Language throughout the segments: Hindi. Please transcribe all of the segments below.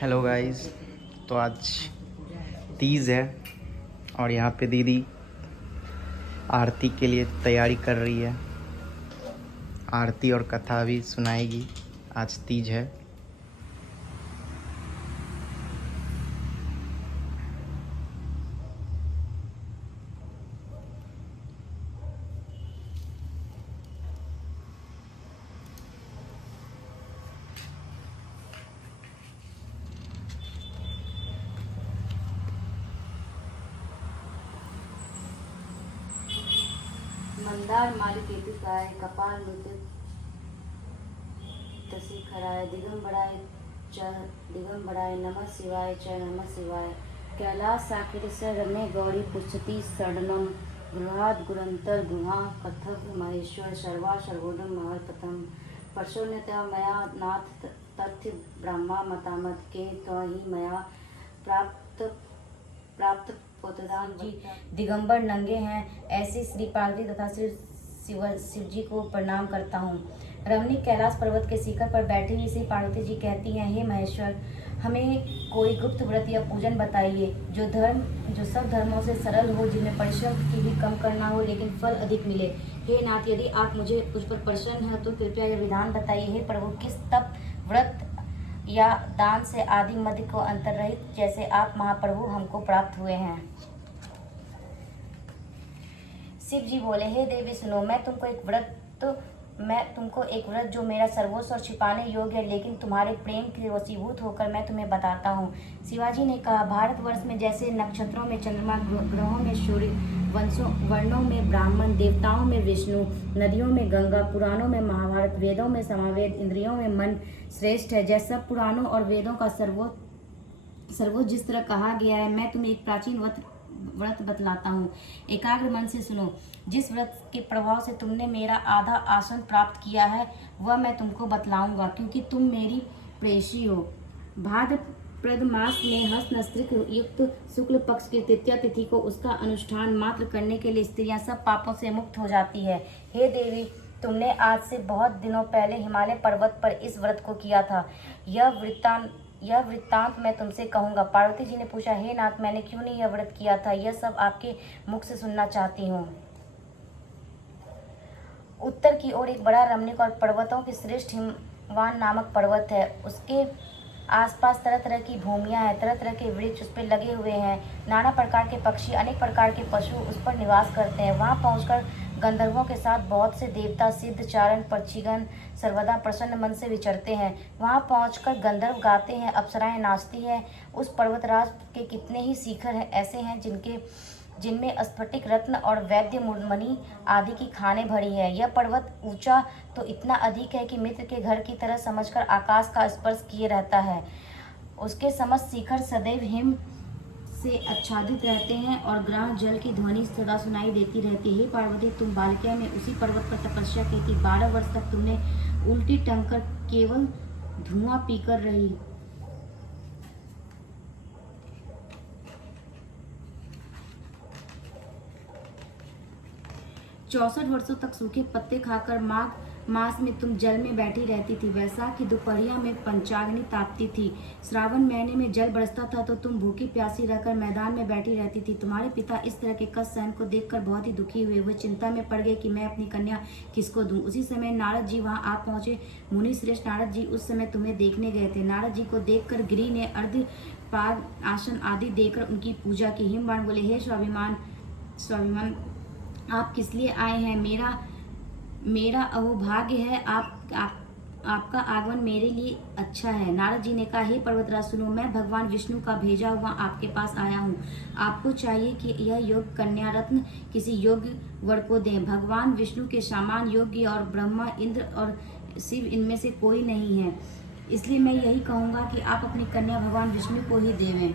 Hello guys. तो आज तीज है और यहाँ पे दीदी आरती के लिए तैयारी कर रही है। आरती और कथा भी सुनाएगी। आज तीज है। मंदार माली केतुकाय कपाल मृत तसी खराय दिगंबराय नमः शिवाय च नमः शिवाय कैलास साकिर स रमे गौरी पुष्टि शरणम गृहाद गुरंतर गुहा कथक महेश्वर सर्वा सर्वोदम महत्तम परशोन्यता मया नाथ तथ्य ब्रह्मा मतामत के त्वहि मया प्राप्त पोतदान जी दिगंबर नंगे हैं ऐसे श्री पार्वती तथा शिव जी को प्रणाम करता हूँ। रमणीक कैलाश पर्वत के शिखर पर बैठी हुई श्री पार्वती जी कहती हैं, हे महेश्वर, हमें कोई गुप्त व्रत या पूजन बताइए जो सब धर्मों से सरल हो, जिनमें परिश्रम की भी कम करना हो लेकिन फल अधिक मिले। हे नाथ, यदि आप मुझे उस पर प्रसन्न हैं तो कृपया यह विधान बताइए। हे प्रभु, किस तप व्रत या दान से आदि मध्य को अंतर्रहित जैसे आप महाप्रभु हमको प्राप्त हुए हैं। शिव जी बोले, हे देवी सुनो, मैं तुमको एक व्रत जो मेरा सर्वस्व और छिपाने योग्य है लेकिन तुम्हारे प्रेम के वशीभूत होकर मैं तुम्हें बताता हूँ। शिवाजी ने कहा, भारतवर्ष में जैसे नक्षत्रों में चंद्रमा, ग्रहों में सूर्य, वर्णों में ब्राह्मण, देवताओं में विष्णु, नदियों में गंगा, पुराणों में महाभारत, वेदों में सामवेद, इंद्रियों में मन श्रेष्ठ है, जैसा पुराणों और वेदों का सर्वोच्च जिस तरह कहा गया है, मैं तुम्हें एक प्राचीन व्रत बतलाता हूँ। एकाग्र मन से सुनो। जिस व्रत के प्रभाव से तुमने मेरा आधा आसन प्राप्त किया है वह मैं तुमको बतलाऊंगा, क्योंकि तुम मेरी प्रेयसी हो। भाद्रपद मास में हस्त नक्षत्र युक्त शुक्ल पक्ष की तृतीया तिथि को उसका अनुष्ठान मात्र करने के लिए स्त्रियां सब पापों से मुक्त हो जाती है। हे देवी, तुमने आज से बहुत दिनों पहले हिमालय पर्वत पर इस व्रत को किया था। यह वृत्तांत मैं तुमसे कहूँगा। पार्वती जी ने पूछा, हे नाथ, मैंने क्यों नहीं यह व्रत किया था? यह सब आपके मुख से सुनना चाहती हूँ। उत्तर की ओर एक बड़ा रमणीक और पर्वतों की श्रेष्ठ हिमवान नामक पर्वत है। उसके आसपास तरह तरह की भूमियाँ हैं, तरह तरह के वृक्ष उस पर लगे हुए हैं। नाना प्रकार के पक्षी, अनेक प्रकार के पशु उस पर निवास करते हैं। वहाँ पहुँचकर गंधर्वों के साथ बहुत से देवता, सिद्ध, चारण, पक्षीगण सर्वदा प्रसन्न मन से विचरते हैं। वहाँ पहुँचकर गंधर्व गाते हैं, अप्सराएं नाचती हैं। उस पर्वतराज के कितने ही शिखर ऐसे हैं जिनमें स्फटिक रत्न और वैद्य मणि आदि की खानें भरी है। यह पर्वत ऊंचा तो इतना अधिक है कि मित्र के घर की तरह समझकर आकाश का स्पर्श किए रहता है। उसके समस्त शिखर सदैव हिम से आच्छादित रहते हैं और ग्रह जल की ध्वनि सदा सुनाई देती रहती है। पार्वती, तुम बालिका में उसी पर्वत पर तपस्या की थी। 12 वर्ष तक तुमने उल्टी टंग कर केवल धुआं पीकर रही। चौसठ वर्षों तक सूखे पत्ते खाकर माघ मास में तुम जल में बैठी रहती थी। वैसाख की दोपहरिया में पंचाग्नि तापती थी। श्रावण महीने में जल बरसता था तो तुम भूखी प्यासी रहकर मैदान में बैठी रहती थी। तुम्हारे पिता इस तरह के कष्ट सहन को देखकर बहुत ही दुखी हुए। वे चिंता में पड़ गए कि मैं अपनी कन्या किसको दूं। उसी समय नारद जी वहां आ पहुंचे। मुनि श्रेष्ठ नारद जी उस समय तुम्हें देखने गए थे। नारद जी को देखकर गिरि ने अर्घ्य पाद आसन आदि देकर उनकी पूजा की। हिमवान बोले, हे स्वाभिमान, आप किस लिए आए हैं? मेरा अहोभाग्य है, आपका आगमन मेरे लिए अच्छा है। नारद जी ने कहा, हे पर्वतराज सुनो, मैं भगवान विष्णु का भेजा हुआ आपके पास आया हूँ। आपको चाहिए कि यह योग्य कन्या रत्न किसी योग्य वर को दें। भगवान विष्णु के समान योग्य और ब्रह्मा, इंद्र और शिव इनमें से कोई नहीं है। इसलिए मैं यही कहूँगा कि आप अपनी कन्या भगवान विष्णु को ही देवें।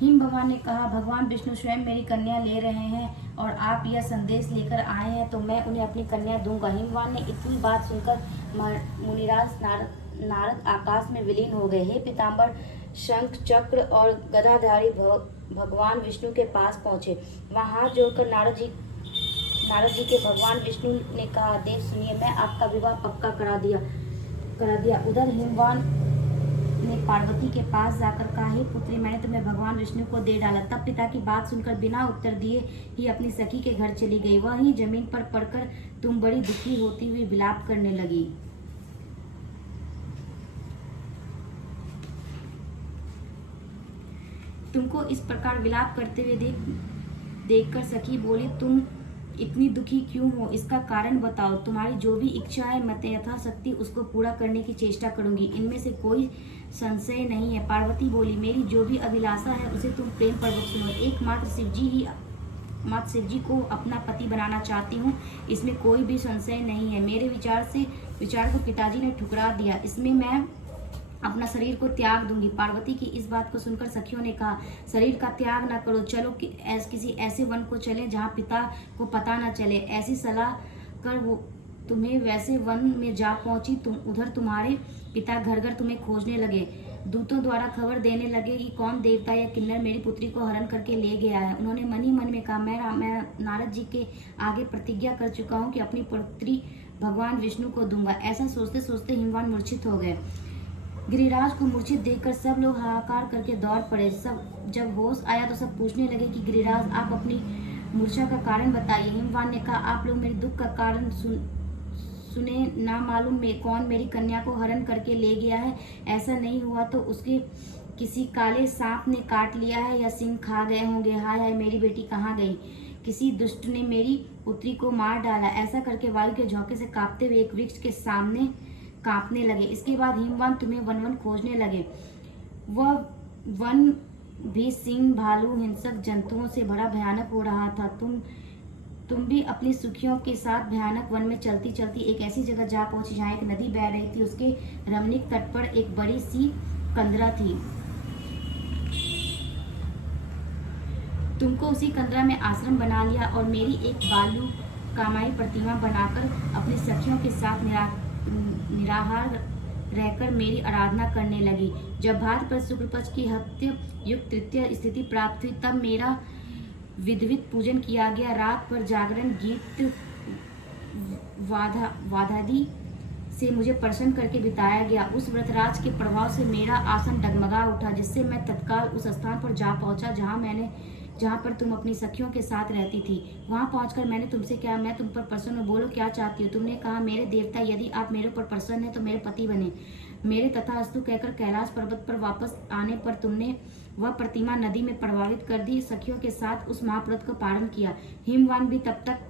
हिम भगवान ने कहा, भगवान विष्णु स्वयं मेरी कन्या ले रहे हैं और आप यह संदेश लेकर आए हैं तो मैं उन्हें अपनी कन्या दूंगा। हिमवान ने इतनी बात सुनकर मुनिराज नारद आकाश में विलीन हो गए। हे पीताम्बर, शंख, चक्र और गदाधारी भगवान विष्णु के पास पहुंचे। वहां हाथ जोड़कर नारद जी के भगवान विष्णु ने कहा, देव सुनिए, मैं आपका विवाह पक्का करा दिया। उधर हिमवान ने पार्वती के पास जाकर कहा, हे पुत्री, मैंने तुम्हें भगवान विष्णु को दे डाला। तब पिता की बात सुनकर बिना उत्तर दिए ही अपनी सखी के घर चली गई। वहीं जमीन पर पड़कर तुम बड़ी दुखी होती हुई विलाप करने लगी। तुमको इस प्रकार विलाप करते हुए देखकर सखी बोली, तुम इतनी दुखी क्यों हो? इसका कारण बताओ। तुम्हारी जो भी इच्छा है मैं यथाशक्ति उसको पूरा करने की चेष्टा करूंगी, इनमें से कोई संशय नहीं है। पार्वती बोली, मेरी जो भी अभिलाषा है उसे तुम प्रेम पूर्वक सुनो। एकमात्र शिव जी को अपना पति बनाना चाहती हूँ, इसमें कोई भी संशय नहीं है। मेरे विचार को पिताजी ने ठुकरा दिया, इसमें मैं अपना शरीर को त्याग दूंगी। पार्वती की इस बात को सुनकर सखियों ने कहा, शरीर का त्याग न करो, चलो किसी ऐसे वन को चलें जहाँ पिता को पता न चले। ऐसी सलाह कर वो तुम्हें वैसे वन में जा पहुंची। उधर तुम्हारे पिता घर घर तुम्हें खोजने लगे, दूतों द्वारा खबर देने लगे कि कौन देवता या किन्नर मेरी पुत्री को हरण करके ले गया है। उन्होंने मन ही मन में कहा, मैं नारद जी के आगे प्रतिज्ञा कर चुका हूँ कि अपनी पुत्री भगवान विष्णु को दूंगा। ऐसा सोचते सोचते हिमवान मूर्छित हो गए। गिरिराज को मूर्छित देखकर सब लोग हाहाकार करके दौड़ पड़े। जब होश आया तो सब पूछने लगे कि गिरिराज, आप अपनी मूर्छा का कारण बताइए। हिमवान ने कहा, आप लोग मेरे दुख का कारण सुने, ना मालूम कौन मेरी कन्या को हरण करके ले गया है। ऐसा नहीं हुआ तो उसके किसी काले सांप ने काट लिया है या सिंह खा गए होंगे। हाय हाय, मेरी बेटी कहाँ गई? किसी दुष्ट ने मेरी पुत्री को मार डाला। ऐसा करके वायु के झोंके से कांपते हुए एक वृक्ष के सामने कांपने लगे। इसके बाद हिमवान तुम्हें वन वन खोजने लगे। वह वन भी सिंह, भालू, हिंसक जंतुओं से बड़ा भयानक हो रहा था। तुम भी अपनी सुखियों के साथ भयानक वन में चलती चलती एक ऐसी जगह जा पहुंची जहाँ एक नदी बह रही थी। उसके रमणीक तट पर एक बड़ी सी कंदरा थी। तुमको उसी कंदरा में आश्रम बना लिया और मेरी एक बालू कामाई प्रतिमा बनाकर अपनी सखियों के साथ निराहार रहकर मेरी आराधना करने लगी। जब भाद्रपद शुक्ल पक्ष की हत्य युक्त तृतीय स्थिति प्राप्त हुई तब मेरा विधिवत पूजन किया गया। रात पर जागरण, गीत वादादि से मुझे प्रसन्न करके बिताया गया। उस व्रतराज के प्रभाव से मेरा आसन डगमगा उठा, जिससे मैं तत्काल उस स्थान पर जा पहुंचा जहाँ पर तुम अपनी सखियों के साथ रहती थी। वहां पहुंचकर मैंने तुमसे कहा, मैं तुम पर प्रसन्न हूँ, बोलो क्या चाहती हो? तुमने कहा, मेरे देवता, यदि आप मेरे ऊपर प्रसन्न हैं तो मेरे पति बने। मेरे तथास्तु कहकर कैलाश पर्वत पर वापस आने पर तुमने वह प्रतिमा नदी में प्रभावित कर दी। सखियों के साथ उस महाव्रत को पालन किया। हिमवान भी तब तक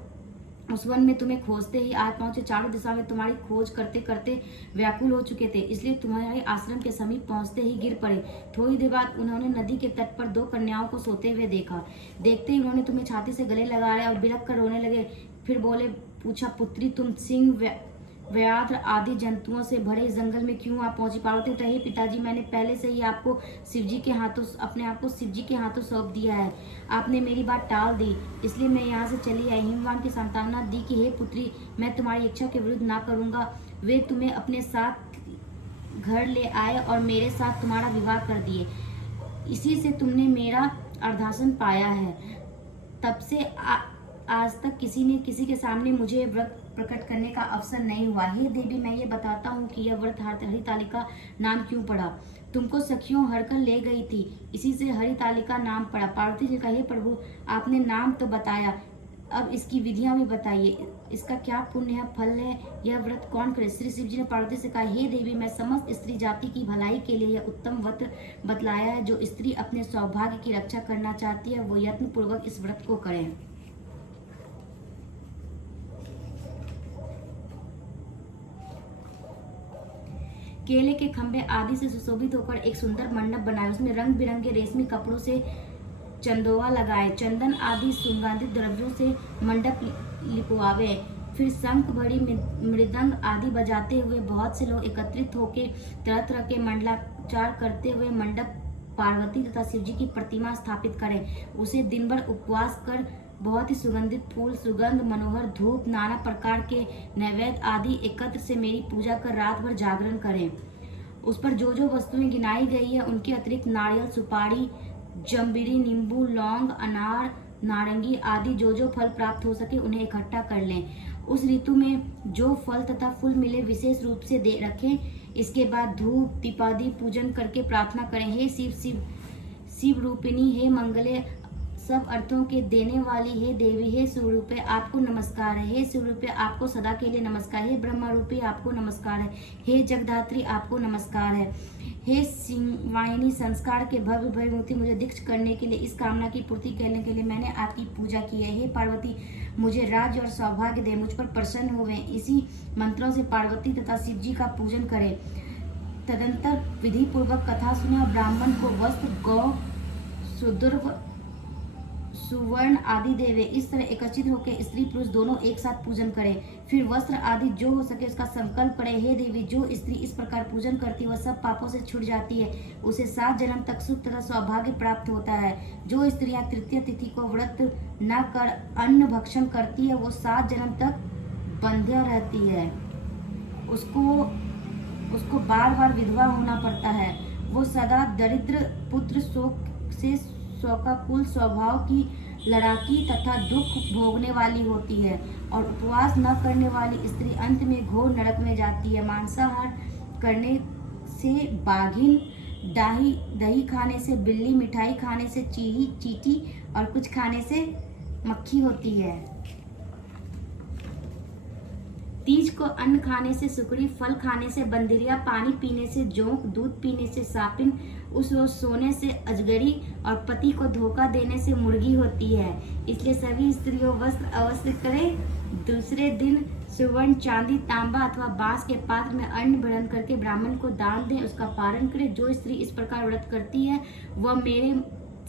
उस वन में तुम्हें खोजते ही आज पहुंचे। चारों दिशा में तुम्हारी खोज करते करते व्याकुल हो चुके थे, इसलिए तुम्हारे आश्रम के समीप पहुंचते ही गिर पड़े। थोड़ी देर बाद उन्होंने नदी के तट पर दो कन्याओं को सोते हुए देखा। देखते ही उन्होंने तुम्हें छाती से गले लगाया और बिलख कर रोने लगे। फिर पूछा, पुत्री, तुम सिंह, व्याघ्र आदि जंतुओं से भरे इस जंगल में क्यों आ पहुंची? पार्वती कही, हे पिताजी, मैंने पहले से ही अपने आप को शिव जी के हाथों सौंप दिया है। आपने मेरी बात टाल दी, इसलिए मैं यहाँ से चली आई। हिमवान की सांत्वना दी कि हे पुत्री, मैं तुम्हारी इच्छा के विरुद्ध ना करूंगा। वे तुम्हें अपने साथ घर ले आए और मेरे साथ तुम्हारा विवाह कर दिए। इसी से तुमने मेरा अर्धासन पाया है। तब से आज तक किसी के सामने मुझे व्रत प्रकट करने का अवसर नहीं हुआ। हे देवी, मैं ये बताता हूँ कि यह व्रत हरितालिका नाम क्यों पड़ा। तुमको सखियों हरकर ले गई थी, इसी से हरितालिका नाम पड़ा। पार्वती जी का, हे प्रभु, आपने नाम तो बताया, अब इसकी विधियां भी बताइए। इसका क्या पुण्य है, फल है? यह व्रत कौन करे? श्री शिव जी ने पार्वती से कहा, हे देवी, मैं समस्त स्त्री जाति की भलाई के लिए यह उत्तम व्रत बतलाया है। जो स्त्री अपने सौभाग्य की रक्षा करना चाहती है वो यत्न पूर्वक इस व्रत को करे। केले के खंभे आदि से सुशोभित होकर एक सुंदर मंडप बनाए। उसमें रंग बिरंगे रेशमी कपड़ों से चंदोवा लगाए। चंदन आदि सुगंधित द्रव्यों से मंडप लिपवावे। फिर शंख, घड़ी, मृदंग आदि बजाते हुए बहुत से लोग एकत्रित होकर तरह तरह के मंडलाचार करते हुए मंडप पार्वती तथा शिव जी की प्रतिमा स्थापित करें। उसे दिन भर उपवास कर बहुत ही सुगंधित फूल, सुगंध, मनोहर धूप, नाना प्रकार के नैवेद्य आदि एकत्र से मेरी पूजा कर रात भर जागरण करें। उस पर जो जो वस्तुएं गिनाई गई है उनके अतिरिक्त नारियल, सुपारी, जम्बीरी, नींबू, लौंग, अनार, नारंगी आदि जो फल प्राप्त हो सके उन्हें इकट्ठा कर लें। उस ऋतु में जो फल तथा फूल मिले विशेष रूप से दे रखें। इसके बाद धूप दीपादि पूजन करके प्रार्थना करें। हे शिव रूपिणी, हे मंगले, सब अर्थों के देने वाली, हे देवी, हे स्वरूपे, आपको नमस्कार है। हे स्वरूपे, आपको सदा के लिए नमस्कार। हे ब्रह्मा रूपी, आपको नमस्कार है। हे जगधात्री, आपको नमस्कार है। हे शिवायनी, संस्कार के भव्य भव्य मूर्ति, मुझे दीक्षा करने के लिए, इस कामना की पूर्ति करने के लिए मैंने आपकी पूजा की है। हे पार्वती, मुझे राज्य और सौभाग्य दे, मुझ पर प्रसन्न हुए। इसी मंत्रों से पार्वती तथा शिव जी का पूजन करें। तदंतर विधि पूर्वक कथा सुने और ब्राह्मण को वस्त्र, गौ, सुदर्भ, सुवर्ण आदि देवे। इस तरह एकत्रित होकर स्त्री पुरुष दोनों एक साथ पूजन करें। फिर वस्त्र आदि जो हो सके उसका संकल्प करें। हे देवी, जो स्त्री इस प्रकार पूजन करती है वह सब पापों से छूट जाती है। उसे 7 जन्म तक सुख तथा सौभाग्य प्राप्त होता है। जो स्त्रियां तृतीय तिथि को व्रत न कर अन्न भक्षण करती है वो 7 जन्म तक बंध्या रहती है। उसको बार बार विधवा होना पड़ता है। वो सदा दरिद्र, पुत्र शोक से शोकाकुल स्वभाव की, लड़ाकी तथा दुख भोगने वाली होती है। और उपवास न करने वाली स्त्री अंत में घोर नरक में जाती है। मांसाहार करने से बाघिन, दही खाने से बिल्ली, मिठाई खाने से चींटी और कुछ खाने से मक्खी होती है। तीज को अन्न खाने से सुकड़ी, फल खाने से बंदरिया, पानी पीने से जोंक, दूध पीने से सापिन, उस रोज सोने से अजगरी और पति को धोखा देने से मुर्गी होती है। इसलिए सभी स्त्रियों वस्त्र अवश्य करें। दूसरे दिन सुवर्ण, चांदी, तांबा अथवा बांस के पात्र में अन्न भरण करके ब्राह्मण को दान दें, उसका पारण करें। जो स्त्री इस प्रकार व्रत करती है वह मेरे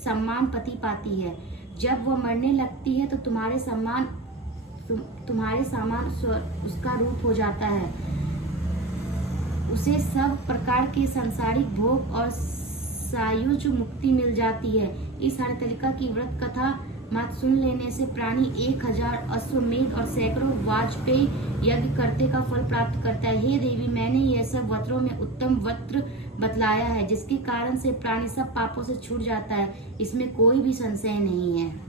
सम्मान पति पाती है। जब वह मरने लगती है तो तुम्हारे सामान उसका रूप हो जाता है। उसे सब प्रकार के सांसारिक भोग और सायुज मुक्ति मिल जाती है। इस हरितालिका की व्रत कथा मत सुन लेने से प्राणी 1000 अश्वमेध और सैकड़ों वाजपेयी यज्ञ करते का फल प्राप्त करता है। हे देवी, मैंने यह सब व्रतों में उत्तम व्रत बतलाया है जिसके कारण से प्राणी सब पापों से छूट जाता है। इसमें कोई भी संशय नहीं है।